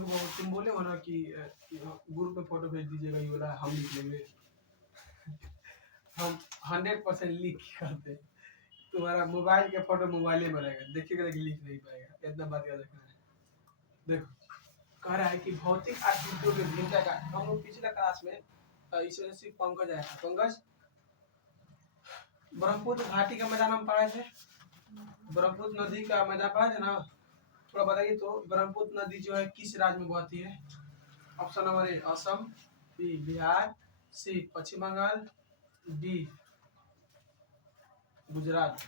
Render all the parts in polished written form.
देखो बाबू, तुम बोले हो ना कि ग्रुप में फोटो भेज दीजिएगा, ये वाला हम लिख लेंगे। हम 100% लिख के करते हैं। तुम्हारा मोबाइल के फोटो मोबाइल में रहेगा, देखिएगा लेकिन लिख नहीं पाएगा, इतना बात याद रखना है। देखो, कह रहा है कि भौतिक आकृतियों के भिन्नता का, हम लोग पिछले क्लास में इस वजह से पंकज आया था। पंकज, ब्रह्मपुत्र घाटी का मैदान हम पढ़ाए थे, ब्रह्मपुत्र नदी का मैदान पढ़ाए थे ना। थोड़ा बताइए तो, ब्रह्मपुत्र नदी जो है किस राज्य में बहती है? Option number A Assam, B Bihar, C Paschim Bangal, D Gujarat.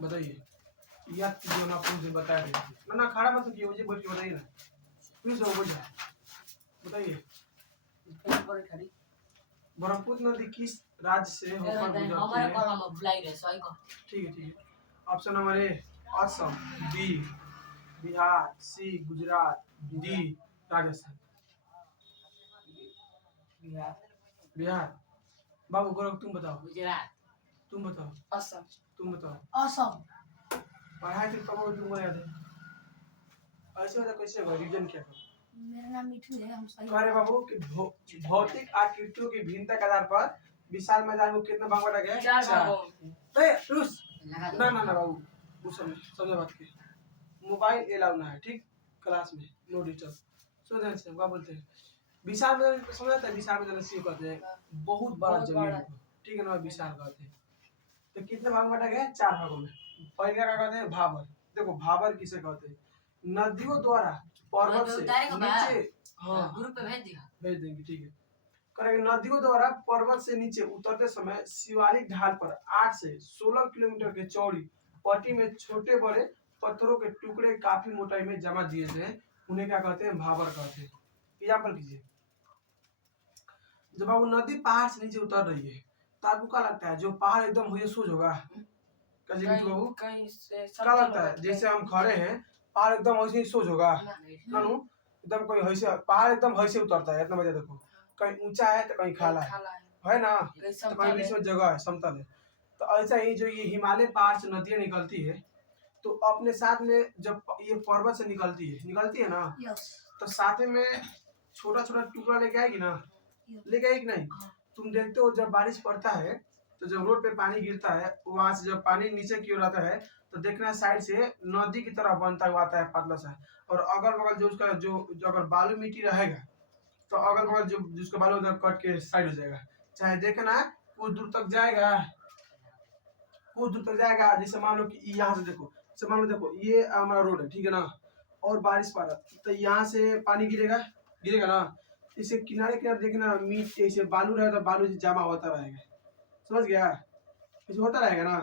बताइए, या जो ना पूछ बता रहे ना ना, खड़ा मत होइए, मुझे बोल के बताइए ना, प्लीज हो जाए, बताइए। ब्रह्मपुत्र नदी किस राज्य से होकर गुजरती है? ठीक है। Option number A Assam, B Bihar, C Gujarat, D Rajasthan. Bihar. बाबू गौरव, तुम बताओ। गुजरात। तुम बताओ। असम। तुम बताओ। असम। पढ़ाई थे तब तुमको याद है, ऐसे होता कैसे होगा? रीजन क्या करो? मेरा नाम मिठू है, हम सही कह रहे बाबू कि भौतिक आकृतियों की भिन्नता के आधार पर विशाल मैदान को कितना भाग बांटा गया? 4 ना ना ना बाबू, कुछ समझ बात के, मोबाइल अलाउ ना है, ठीक, क्लास में नो डिस्टर्ब। सो ध्यान से क्या बोलते हैं, विशाल मैदान को समझते हैं? विशाल मैदान से कहते हैं बहुत बड़ा जमीन को, ठीक है ना, विशाल कहते हैं। तो कितने भाग बांटा गया? 4 भागों में। पहले क्या कहते हैं? भाबर। देखो भाबर किसे कहते हैं? नदियों द्वारा पर्वत से नीचे, हाँ ग्रुप पे भेज देंगे, ठीक है। करेंगे, नदियों द्वारा पर्वत से नीचे उतरते समय शिवालिक ढाल पर 8 से 16 किलोमीटर के चौड़ी पट्टी में छोटे बड़े पत्थरों के टुकड़े काफी मोटाई में जमा दिए थे, उन्हें क्या कहते हैं? भाबर कहते हैं। एग्जाम्पल कीजिए, जब वो नदी पहाड़ से नीचे उतर रही है तो आपको क्या लगता है? जो पहाड़ एकदम हुए सूझ होगा, बाबू क्या लगता है? जैसे हम खड़े हैं, पहाड़ एकदम वैसे ही सोच होगा एकदम, कोई वैसे पहाड़ एकदम वैसे उतरता है, इतना बजे देखो, कहीं ऊंचा है तो कहीं खाला है ना, तो कहीं बीच में जगह है, समतल है। तो ऐसा ही जो ये हिमालय पहाड़ से नदियां निकलती है, तो अपने साथ में जब ये पर्वत से निकलती है ना, तो साथ में छोटा छोटा टुकड़ा लेके आएगी ना, लेके आएगी नहीं? तुम देखते हो जब बारिश पड़ता है तो जब रोड पे पानी गिरता है, वहां से जब पानी नीचे की ओर आता है तो देखना साइड से नदी की तरह बनता हुआ आता है पतला सा, और अगल बगल जो उसका जो अगर बालू मिट्टी रहेगा तो अगल बगल जो जिसका बालू उधर कट के साइड हो जाएगा, चाहे देखना कुछ दूर तक जाएगा, कुछ दूर तक जाएगा। जैसे मान लो कि यहाँ से देखो, जैसे मान लो देखो ये हमारा रोड है, ठीक है ना, और बारिश पड़ रहा तो यहाँ से पानी गिरेगा, गिरेगा ना, इसे किनारे किनारे देखना मीट ऐसे बालू रहेगा तो बालू से जमा होता रहेगा, समझ गया? ऐसे होता रहेगा ना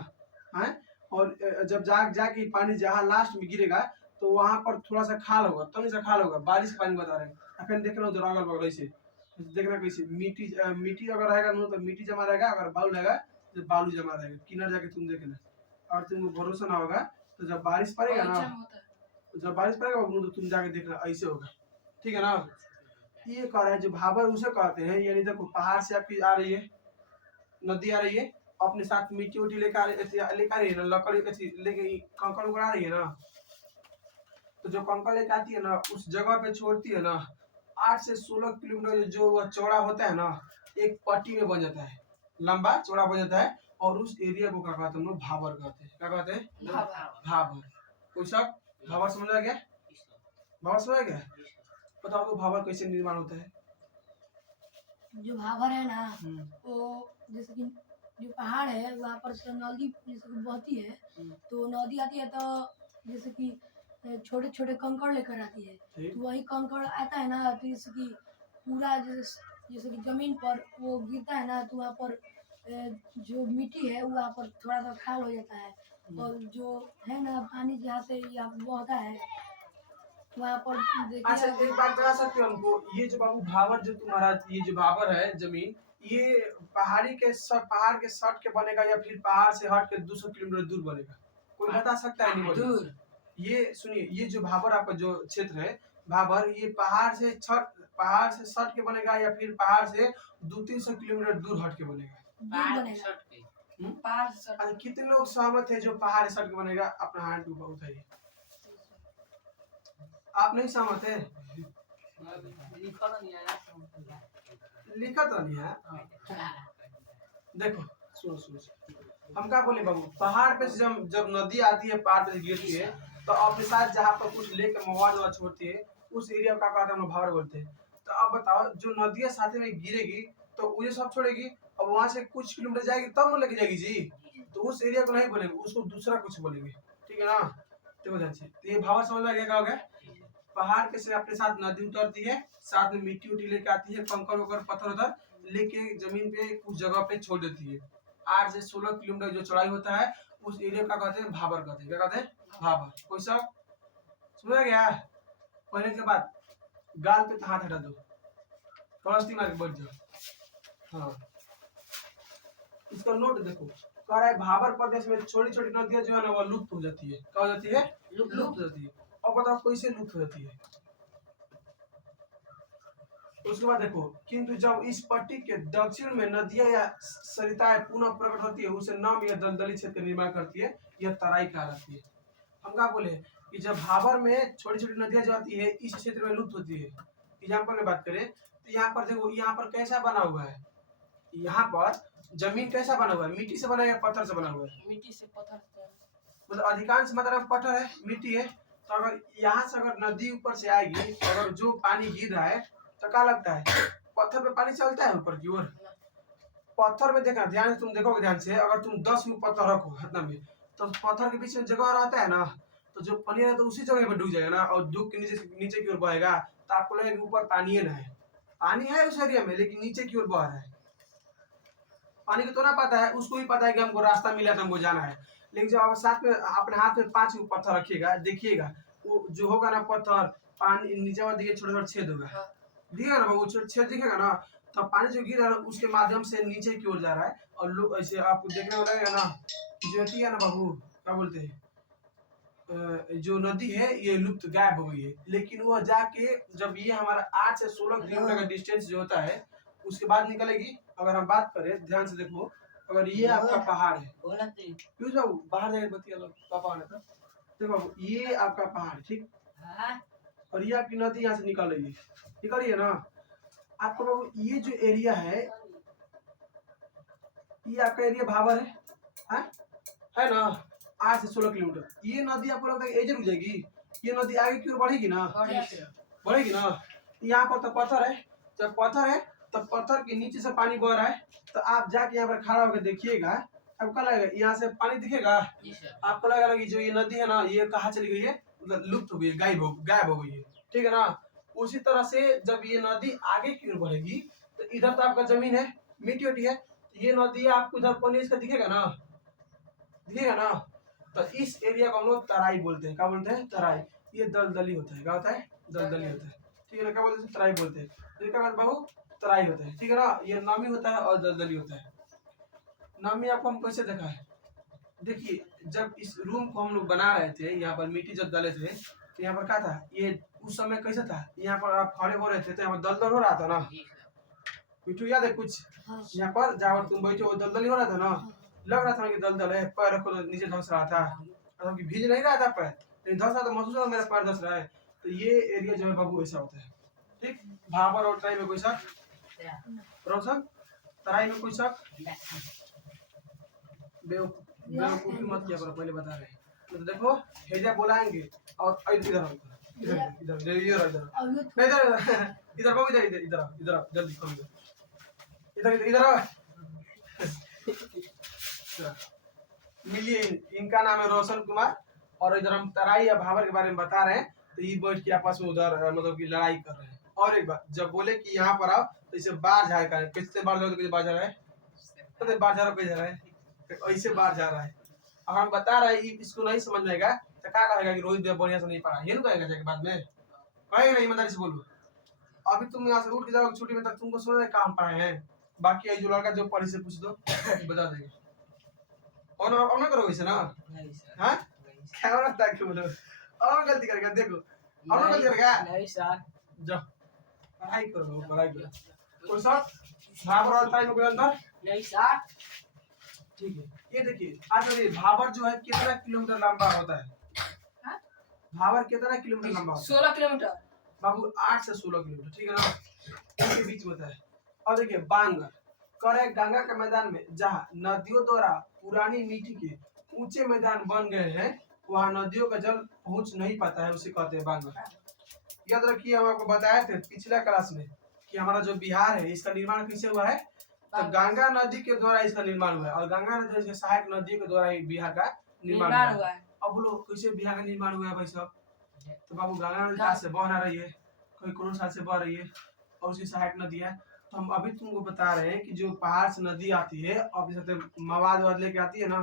है। और जब जाके पानी जहाँ लास्ट में गिरेगा तो वहां पर थोड़ा सा खाल होगा, तनी सा खाल होगा, बारिश का पानी बता रहे हैं। फिर देखना उधर अगल बगल ऐसे देखना कैसे मिट्टी अगर रहेगा ना तो मिट्टी जमा रहेगा, अगर बालू रहेगा तो बालू जमा रहेगा, किनारे जाके तुम देखना। और तुमको भरोसा ना होगा तो जब बारिश पड़ेगा ना, तो तुम जाके देखना ऐसे होगा, ठीक है ना। ये कह रहा है जो भाबर उसे कहते हैं, यानी देखो पहाड़ से आपकी आ रही है, नदी आ रही है, अपने साथ मिट्टी उट्टी लेकर आ रही है ना, लकड़ी लेके कंकड़ उकड़ आ रही है ना, तो जो कंकड़ लेके आती है ना उस जगह पे छोड़ती है ना, 8 से 16 किलोमीटर जो वह चौड़ा होता है ना, एक पट्टी में बन जाता है, लंबा चौड़ा बन जाता है, और उस एरिया को क्या कहते हैं? हम लोग भाबर कहते हैं। क्या कहते हैं? भाबर। कोई शक? भाबर समझ आ गया? भाबर समझ आ गया? बताओ तो भाबर कैसे निर्माण होता है? जो भाबर है ना, वो जैसे कि जो पहाड़ है वहाँ पर से नदी जैसे कि बहती है, तो नदी आती है तो जैसे कि छोटे छोटे कंकड़ लेकर आती है, तो वही कंकड़ आता है ना, तो जैसे कि पूरा जैसे कि जमीन पर वो गिरता है ना, तो वहाँ पर जो मिट्टी है वहाँ पर थोड़ा सा खाल हो जाता है, और जो है ना पानी जहाँ से यहाँ बहता है वहाँ पर अच्छा एक बात बता सकते हो हमको, ये जो बाबू भावर जो तुम्हारा ये जो भावर है जमीन, ये पहाड़ के सट के बनेगा या फिर पहाड़ से हट के 200 किलोमीटर दूर बनेगा? कोई बता सकता है? नहीं दूर। ये सुनिए, ये जो भावर आपका जो क्षेत्र है भावर, ये पहाड़ से सट के बनेगा या फिर पहाड़ से 200-300 किलोमीटर दूर हट के बनेगा? पहाड़ से सट। कितने लोग सहमत है जो पहाड़ से सट के बनेगा? अपना हाथ ऊपर उठाइए। आप नहीं सहमत है? लिखा तो नहीं है। देखो सुनो सुनो हम क्या बोले बाबू, पहाड़ पे से जब नदी आती है पहाड़ पे से गिरती है तो अपने साथ जहाँ पर कुछ लेकर मवाद ववाद छोड़ती है उस एरिया का कहते हैं हम लोग भावर बोलते हैं। तो अब बताओ जो नदियाँ साथ में गिरेगी तो वो ये सब छोड़ेगी और वहां से कुछ किलोमीटर जाएगी तब ना लेके जाएगी जी। तो उस एरिया को नहीं बोलेंगे, उसको दूसरा कुछ बोलेंगे, ठीक है ना। देखो ध्यान से, तो ये भावर समझ में क्या हो गया। पहाड़ पे से अपने साथ नदी उतरती है, साथ में मिट्टी उट्टी लेके आती है, कंकड़ वकर पत्थर उधर लेके जमीन पे कुछ जगह पे छोड़ देती है। 8 से 16 किलोमीटर जो चौड़ाई होता है उस एरिया का कहते हैं भाबर कहते हैं। क्या कहते हैं? भाबर। कोई सब समझ गया? पहले के बाद गाल पे हाथ हटा दो, पलस्ती मार के बैठ जाओ। हाँ इसका नोट देखो, कह रहा है भाबर प्रदेश में छोटी छोटी नदियां जो है ना वो लुप्त हो जाती है। क्या हो जाती है? लुप्त हो जाती है। और बताओ कैसे लुप्त हो जाती है। उसके बाद देखो, किंतु जब इस पट्टी के दक्षिण में नदियां या सरिताएं पुनः प्रकट होती है उसे नम या दलदली क्षेत्र का निर्माण करती है, यह तराई कहलाती है। हम क्या बोले कि जब भाबर में छोटी छोटी नदियां जो आती है इस क्षेत्र में लुप्त होती है। एग्जाम्पल में बात करें तो यहाँ पर देखो, यहाँ पर कैसा बना हुआ है, यहाँ पर जमीन कैसा बना हुआ है, मिट्टी से बना है या पत्थर से बना हुआ है? मिट्टी से पत्थर से, मतलब अधिकांश मात्रा में पत्थर है, मिट्टी है। तो अगर यहाँ से अगर नदी ऊपर से आएगी, अगर जो पानी गिर रहा है तो क्या लगता है पत्थर पे पानी चलता है ऊपर की ओर। पत्थर में देखना ध्यान से, तुम देखोगे ध्यान से, अगर तुम 10 पत्थर रखो हाथ में तो पत्थर के बीच में जगह रहता है ना, तो जो पानी है तो उसी जगह पे डूब जाएगा ना, और डूब के नीचे की ओर बहेगा तो आपको लगेगा ऊपर पानी है ना है, पानी है उस एरिया में लेकिन नीचे की ओर बह रहा है। पानी को तो ना पता है, उसको भी पता है कि हमको रास्ता मिला था हमको जाना है, लेकिन जब आप साथ में अपने हाथ में 5 पत्थर रखिएगा, देखिएगा वो जो होगा ना पत्थर पानी नीचे में दिखे छोटे छोटे छेद होगा, दिखेगा ना वो छेद दिखेगा ना, तब पानी जो गिर रहा है उसके माध्यम से नीचे की ओर जा रहा है। और लोग ऐसे आपको देखने में लगेगा ना जो होती है ना बाबू, क्या बोलते हैं, जो नदी है ये लुप्त गायब हो गई है। लेकिन वह जाके जब ये हमारा 8 से 16 किलोमीटर का डिस्टेंस जो होता है उसके बाद निकलेगी। अगर हम बात करें ध्यान से देखो, अगर ये आपका पहाड़ है, क्यों बाबू बाहर जाए बतिया लो पापा ने, देखो ये आपका पहाड़ ठीक, और ये आपकी नदी यहाँ से निकल रही है, निकल रही है ना। आपको बाबू ये जो एरिया है ये आपका एरिया भाबर है ना, 8 से 16 किलोमीटर। ये नदी आपको लगता है एजे रुक जाएगी? ये नदी आगे की ओर बढ़ेगी ना, बढ़ेगी ना। यहाँ पर तो पत्थर है, जब पत्थर है तो पत्थर के नीचे से पानी बह रहा है, तो आप जाके यहाँ पर खड़ा होकर देखिएगा, आपको लगेगा यहाँ से पानी दिखेगा, आपको लगेगा कि जो ये नदी है ना ये कहाँ चली गई है, मतलब लुप्त हो गई है, गायब हो गई है, ठीक है ना। उसी तरह से जब ये नदी आगे की ओर बढ़ेगी तो इधर तो आपका जमीन है, मिट्टी उट्टी है, ये नदी आपको इधर पानी इसका दिखेगा ना, दिखेगा ना। तो इस एरिया को हम लोग तराई बोलते हैं। क्या बोलते हैं? तराई। ये दलदली होता है। क्या होता है? दलदली होता है, ठीक है ना। क्या बोलते हैं? तराई बोलते हैं। तो क्या बात बाबू, तराई होता है, ठीक है ना। ये नामी होता है और दलदली होता है। नामी आपको हम कैसे देखा है, देखिए जब इस रूम को हम लोग बना रहे थे, यहाँ पर मिट्टी जब डाले थे तो यहाँ पर क्या था, ये उस समय कैसे था, यहाँ पर आप खड़े हो रहे थे तो यहाँ पर दलदल हो रहा था ना, मिट्टू याद है कुछ? यहाँ पर जहाँ पर तुम बैठे हो दलदल हो रहा था ना, लग रहा था कि दलदल है, पैर रखो तो नीचे धंस रहा था, मतलब कि भीज नहीं रहा था पैर, लेकिन धंस रहा था, महसूस हो मेरा पैर धंस रहा है। तो ये एरिया जो है बाबू ऐसा होता है, ठीक। भाबर और तराई में कोई शक? रोशन तराई में कोई शक? बेवकूफी मत किया करो, पहले बता रहे हैं। तो देखो हेजा बुलाएंगे और इधर इधर इधर इधर इधर इधर बाबू इधर इधर इधर इधर जल्दी कम इधर इधर इधर मिलिए। इनका नाम है रोशन कुमार और इधर हम तराई या भाबर के बारे में बता रहे हैं। तो ये बैठ के आपस में उधर मतलब की लड़ाई कर रहे हैं। और एक बात, जब बोले कि यहाँ पर आओ तो इसे बाहर जाए करें, किससे बाहर जाओ तो किसे बाहर जा रहा है, तो बाहर जा रहा है, जा रहा है ऐसे बाहर जा रहा है। अब हम बता रहे हैं इसको नहीं समझ में आएगा तो क्या कहेगा कि रोहित भैया बढ़िया से नहीं पढ़ा, ये नहीं कहेगा जाके बाद में, कहेगा नहीं, ईमानदारी से बोलो। अभी तुम यहाँ से उठ के जाओ छुट्टी में, तक तुमको समझ में काम पढ़ाए हैं, बाकी जो लड़का जो पढ़ी से पूछ दो बता देगा। और ना करो वैसे ना, हाँ क्या हो रहा है कि बोलो और गलती करेगा, देखो और गलती करेगा नहीं सर, जाओ पढ़ाई करो, पढ़ाई करो। कोई सर भाबर और तराई में कोई अंदर नहीं सर, ठीक है। ये देखिए आज देखिए भाबर जो है कितना किलोमीटर लंबा होता है, भावर कितना किलोमीटर लंबा होता है? 16 किलोमीटर बाबू 8 से 16 किलोमीटर, ठीक है ना, इसके बीच में होता है। और देखिए बांगर करे गंगा के मैदान में जहाँ नदियों द्वारा पुरानी मिट्टी के ऊंचे मैदान बन गए हैं, वहाँ नदियों का जल पहुंच नहीं पाता है, उसे कहते हैं बांगर। याद रखिए, हम आपको बताए थे पिछला क्लास में कि हमारा जो बिहार है इसका निर्माण किससे हुआ है, तो गंगा नदी के द्वारा इसका निर्माण हुआ है, और गंगा नदी के सहायक नदियों के द्वारा ही बिहार का निर्माण हुआ है। अब बोलो कैसे बिहार का निर्माण हुआ है भाई साहब, तो बाबू गंगा नदी कहाँ से बह रही है, कोई कौन सा से बह रही है, और उसकी सहायक नदी है। तो हम अभी तुमको बता रहे हैं कि जो पहाड़ से नदी आती है और जैसे मवाद वाद लेके आती है ना,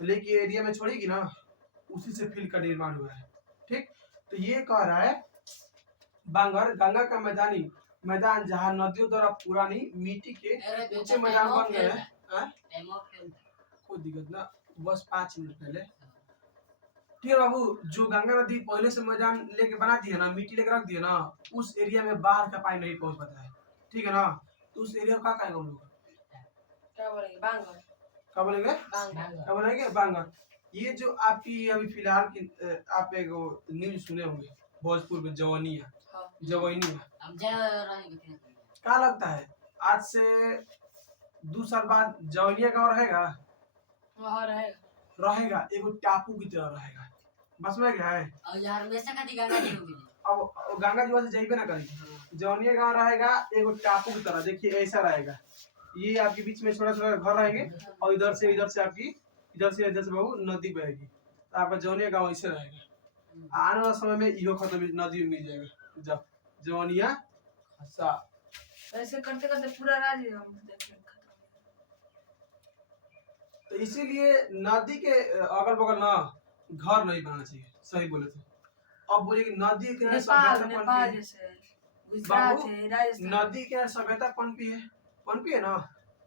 तो लेके एरिया में छोड़ेगी ना, उसी से फील्ड का निर्माण हुआ है। ठीक, तो ये कह रहा है बांगर गंगा का मैदान जहाँ नदियों द्वारा पुरानी मिट्टी के ऊंचे मैदान बन गए हैं। कोई दिक्कत ना, बस 5 मिनट पहले। ठीक है बाबू, जो गंगा नदी पहले से मैदान लेके बना दिया ना, मिट्टी लेके रख दिया ना, उस एरिया में बाढ़ का पानी नहीं पहुंच पाता है, ठीक है ना, तो उस एरिया का कहेंगे हम लोग, क्या बोलेंगे, बांगर। क्या बोलेंगे, क्या बोलेंगे, बांगर। ये जो आपकी अभी फिलहाल की आप एक न्यूज सुने होंगे भोजपुर में जवानिया, क्या लगता है आज से 2 साल बाद जवनिया गाँव रहेगा, रहेगा एगो टापू की तरह रहेगा, बस में क्या है, और यार हमेशा का गंगा जी होगी, अब गंगा जी वैसे जाइबे ना करेगी, जवनिया गाँव रहेगा एगो टापू की तरह। देखिए ऐसा रहेगा, ये आपके बीच में छोटा छोटा घर रहेंगे, और इधर से आपकी इधर से बहु नदी बहेगी, तो आपका जवनिया गाँव ऐसे रहेगा। आने वाले समय में इहो खत्म नदी मिल जाएगा, जब जवनिया ऐसे करते करते पूरा राज्य हम देखेंगे। तो इसीलिए नदी के अगल बगल ना घर नहीं बनाना चाहिए, सही बोले तो। अब बोलिए कि नदी के नेपाल जैसे गुजरात है, राजस्थान, नदी के सभ्यता पनपी है ना,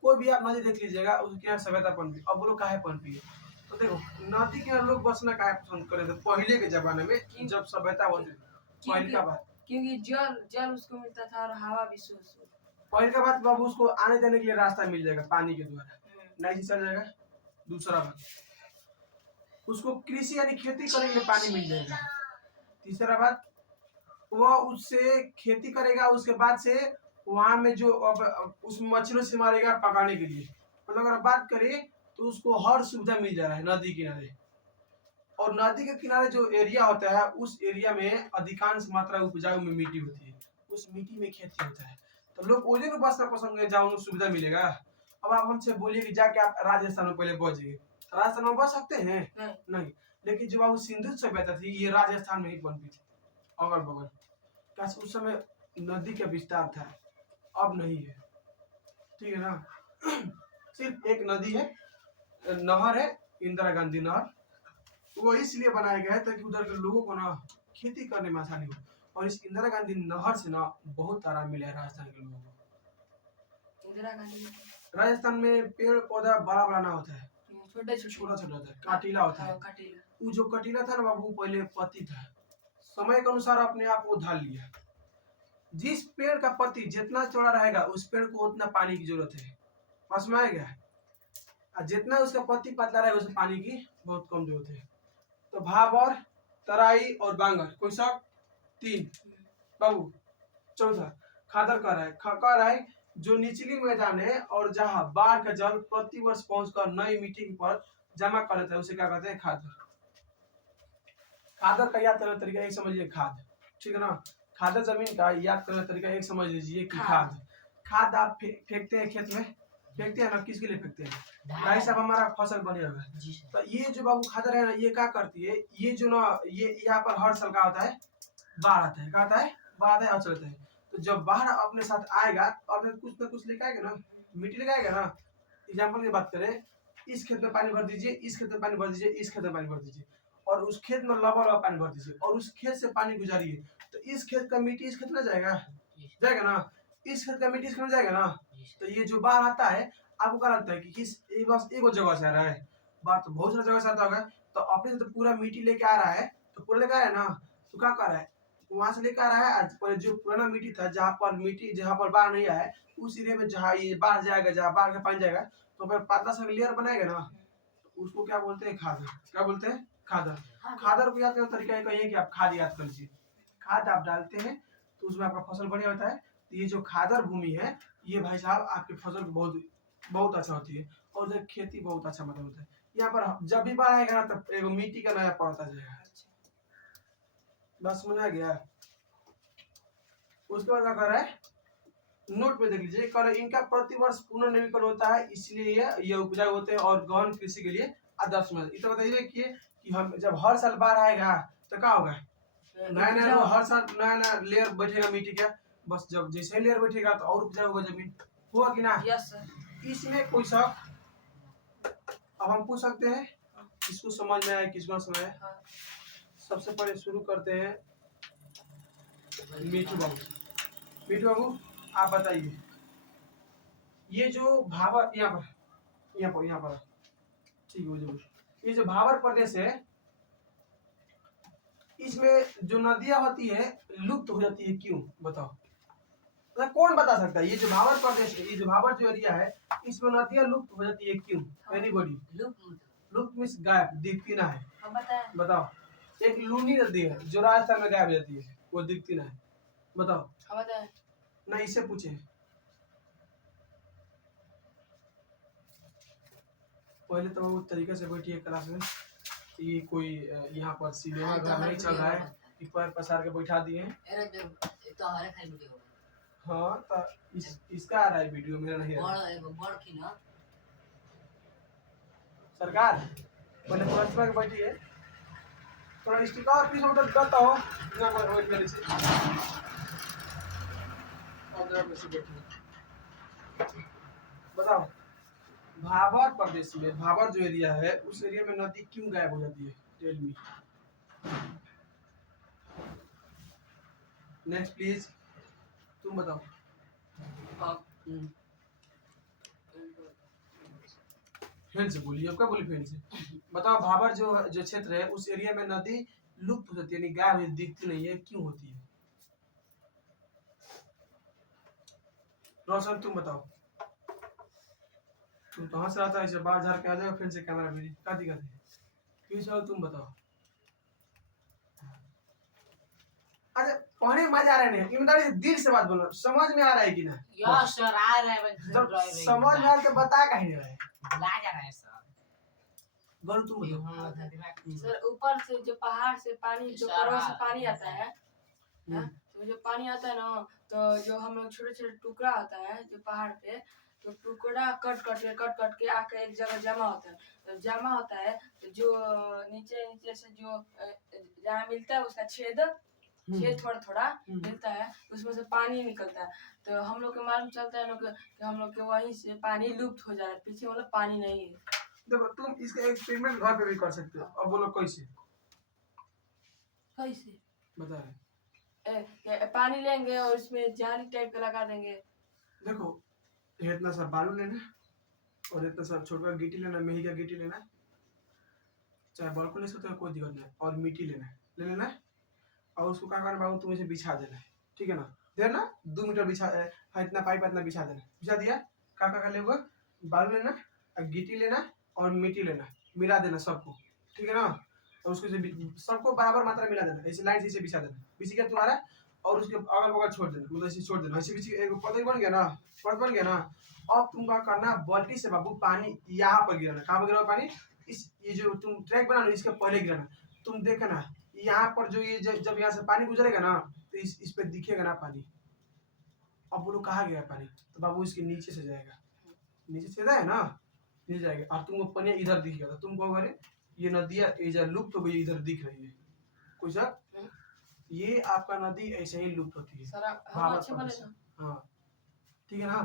कोई भी आप नदी देख लीजिएगा उसके यहाँ सभ्यता पनपी। अब बोलो काहे पनपी है, तो देखो नदी के लोग बसना काहे पसंद करे थे पहले के जमाने में, जब सभ्यता होती थी। पहले का बात, क्योंकि जल उसको मिलता था और हवा भी शुद्ध। पहले का बात बाबू, उसको आने जाने के लिए रास्ता मिल जाएगा पानी के द्वारा, नहीं चल जाएगा। दूसरा बात, उसको कृषि यानी खेती करने के लिए पानी मिल जाएगा। तीसरा बात, वह उससे खेती करेगा, उसके बाद से वहां में जो अब उस मछलियों से मारेगा पकाने के लिए। मतलब अगर बात करें तो उसको हर सुविधा मिल जा रहा है नदी किनारे, और नदी के किनारे जो एरिया होता है उस एरिया में अधिकांश मात्रा उपजाऊ में मिट्टी होती है, उस मिट्टी में खेती होता है, तो लोग उन्हीं को बसना पसंद करें जहाँ उनको सुविधा मिलेगा। अब आप हमसे बोलिए कि जाके आप राजस्थान में पहले बच गए, राजस्थान में बच सकते हैं नहीं, लेकिन जो बाबू सिंधु सभ्यता थी ये राजस्थान में ही पनपी थी, अगल बगल का उस समय नदी का विस्तार था, अब नहीं है, ठीक है ना। सिर्फ एक नदी है, नहर है, इंदिरा गांधी नहर, वो इसलिए बनाया गया है ताकि उधर के लोगों को ना खेती करने में आसानी हो, और इस इंदिरा गांधी नहर से ना बहुत आराम मिला है राजस्थान के लोगों को। इंदिरा गांधी राजस्थान में पेड़ पौधा बड़ा बड़ा ना होता है, छोटा छोटा होता है, काटिला होता है। वो जो कटीला था ना बाबू पहले पत्ती था, समय के अनुसार अपने आप वो ढाल लिया। जिस पेड़ का पत्ती जितना चौड़ा रहेगा उस पेड़ को उतना पानी की जरूरत है, समझ में आएगा, और जितना उसका पत्ती पतला रहेगा उसे पानी की बहुत कम जरूरत है। तो भाबर, तराई और बांगर, कोई सब 3 बाबू। चौथा खादर कह रहा है जो निचली मैदान है और जहाँ बाढ़ का जल प्रति वर्ष पहुंचकर नई मिट्टी की परत जमा कर लेता है उसे क्या कहते हैं, खादर। खादर का याद करने तरीका एक समझिए, खाद, ठीक है ना, खादर जमीन का याद करने तरीका एक समझ लीजिए कि खाद आप फेंकते हैं खेत में, फेंकते हैं ना, किसके लिए फेंकते हैं, भाई साहब हमारा फसल बने होगा। तो ये जो बाबू खादर है ना, ये क्या करती है, ये जो ना ये यहाँ पर हर साल का होता है बाढ़ आता है, क्या आता है, बाढ़ आता है और चलता है। तो जब बाढ़ अपने साथ आएगा और कुछ ना कुछ लेके आएगा ना, मिट्टी लेके आएगा ना। एग्जाम्पल की बात करें, इस खेत में पानी भर दीजिए, इस खेत में पानी भर दीजिए, इस खेत में पानी भर दीजिए, और उस खेत में लबा पानी भर दीजिए, और उस खेत से पानी गुजारिए, तो इस खेत का मिट्टी इस खेत में जाएगा ना, इस खेत का मिट्टी इस खेत में जाएगा ना। तो ये जो बाढ़ आता है आपको क्या लगता है कि किस एक जगह से आ रहा है, बाढ़ तो बहुत सारी जगह से आता होगा, तो अपने से तो पूरा मिट्टी लेके आ रहा है, तो पूरा लेके आया ना, तो क्या कर रहा है, वहां से लेकर आ रहा है। आज जो पुराना मिट्टी था जहाँ पर बाढ़ नहीं आया उस एरिया में जहाँ ये बाढ़ जाएगा, जहाँ बाढ़ का पानी जाएगा, तो फिर पतला सा लेयर बनाएगा ना, तो उसको क्या बोलते हैं, खाद। क्या बोलते हैं, खादर। हाँ, खादर को याद करने का तरीका ये है कि आप खाद याद कर लीजिए। खाद आप डालते हैं तो उसमें आपका फसल बढ़िया होता है। तो ये जो खादर भूमि है ये भाई साहब आपकी फसल बहुत बहुत अच्छा होती है और उधर खेती बहुत अच्छा मतलब होता है। यहाँ पर जब भी बाढ़ आएगा ना तब एगो मिट्टी का नया पड़ता जाएगा। बस समझ आ गया। उसके बाद क्या कर रहा है, नोट पे देख लीजिए, कर इनका प्रतिवर्ष पुनर्नवीकरण होता है, इसलिए ये उपजाऊ होते हैं और गहन कृषि के लिए आदर्श में। इतना बताइए कि हम जब हर साल बाढ़ आएगा तो क्या होगा, नया नया हर साल नया नया लेयर बैठेगा मिट्टी का। बस जब जैसे ही लेयर बैठेगा तो और उपजाऊ होगा जमीन, हुआ कि ना। Yes sir. इसमें कोई शक, अब हम पूछ सकते हैं किसको समझ में आया किसको समझ में आया। सबसे पहले शुरू करते हैं मीठू बाबू। मीठू बाबू आप बताइए, ये जो भावर यहाँ पर ठीक है जरूर, ये जो भावर प्रदेश है इसमें जो नदियां होती है लुप्त हो जाती है, क्यों बताओ। तो कौन बता सकता है, ये जो भावर प्रदेश है, ये जो भावर जो एरिया है इसमें नदियां लुप्त हो जाती है क्यों, एनीबॉडी। लुप्त मींस गायब, दिखती ना है। हम बताएं। बताओ। एक लूनी नदी है जो राजस्थान में गायब हो जाती है, वो दिखती ना है, बताओ। हम बताएं। ना इससे पूछे, पहले तो वो तरीके से बैठिए क्लास में। ये कोई यहाँ पर सिनेमा घर नहीं चल रहा है कि पैर पसार के बैठा दिए हैं। हाँ तो इसका आ रहा है वीडियो, मेरा नहीं आ रहा है। सरकार पहले प्रतिमा के बैठिए, थोड़ा स्टिकर और पीछे उधर करता हो यहाँ पर वेट कर लीजिए और जरा वैसे बैठिए। बताओ, भाबर प्रदेश में, भाबर जो एरिया है उस एरिया में नदी क्यों गायब हो जाती है, टेल मी। नेक्स्ट प्लीज, तुम बताओ। फिर से बोलिए, अब क्या बोली फिर से बताओ। भाबर जो क्षेत्र है उस एरिया में नदी लुप्त हो जाती है, यानी गायब दिखती नहीं है, क्यों होती है। रोशन तुम बताओ। तुम कहाँ से आता है, ऐसे बाहर झाड़ के आ जाओ, फिर से कैमरा मेरी का दिक्कत है। क्यों तुम बताओ। अच्छा पढ़ने में मजा आ रहा है नहीं, ईमानदारी दिल से बात बोलो, समझ में आ रहा है कि ना। यस सर आ रहा है। जब समझ में आ रहा है तो बता कहीं नहीं रहा है, ला जा रहा है सर। बोल तुम बताओ। सर ऊपर से जो पहाड़ से पानी, जो करों से पानी आता है, तो जो पानी आता है ना, तो जो हम लोग छोटे छोटे टुकड़ा होता है जो पहाड़ पे, तो टुकड़ा कट कट के आके एक जगह जमा होता है। तो जमा होता है तो जो नीचे से जो जहाँ मिलता है उसका छेद थोड़ा थोड़ा मिलता है, उसमें से पानी निकलता है। तो हम लोग को मालूम चलता है लोग कि हम लोग के वहीं से पानी लुप्त हो जा रहा है, पीछे मतलब पानी नहीं है। देखो तुम इसका एक्सपेरिमेंट घर पे भी कर सकते हो। अब बोलो कैसे, कैसे बता रहे। पानी लेंगे और उसमें जाली टाइप का लगा देंगे। देखो इतना सा बालू लेना और इतना सा छोटा गिट्टी लेना, मेही का गिट्टी लेना, चाहे बॉल को ले सकते हो कोई दिक्कत नहीं, और मिट्टी लेना ले लेना है और उसको क्या करना बाबू, तुम इसे बिछा देना है, ठीक है ना। देना 2 मीटर बिछा, हाँ इतना पाइप इतना बिछा देना, बिछा दिया। क्या लेगा, बालू लेना, गिट्टी लेना और मिट्टी लेना, मिला देना सबको, ठीक है ना। और उसको सबको बराबर मात्रा मिला देना, ऐसे लाइन से बिछा देना, बिछ गया तुम्हारा, और उसके अगल बगल छोड़ देना, मतलब ऐसे छोड़ देना, ऐसे बिछ एक पतली बन गया ना, परत बन गया ना। अब तुम क्या करना, बाल्टी से बाबू पानी यहाँ पर गिराना। कहाँ पर गिराना पानी, इस ये जो तुम ट्रैक बना लो इसके पहले गिराना। तुम देखना यहाँ पर जो ये जब यहाँ से पानी गुजरेगा ना तो इस पे दिखेगा ना पानी। अब बोलो कहाँ गया पानी, तो बाबू इसके नीचे से जाएगा, नीचे से जाए ना, नीचे जाएगा और तुमको पानी इधर दिखेगा, तो तुम कहोगे अरे ये नदियाँ इधर लुप्त हो गई, इधर दिख रही है। कोई शक, ये आपका नदी ऐसे ही लुप्त होती है। सर हम अच्छे बोले ना। हाँ ठीक है ना।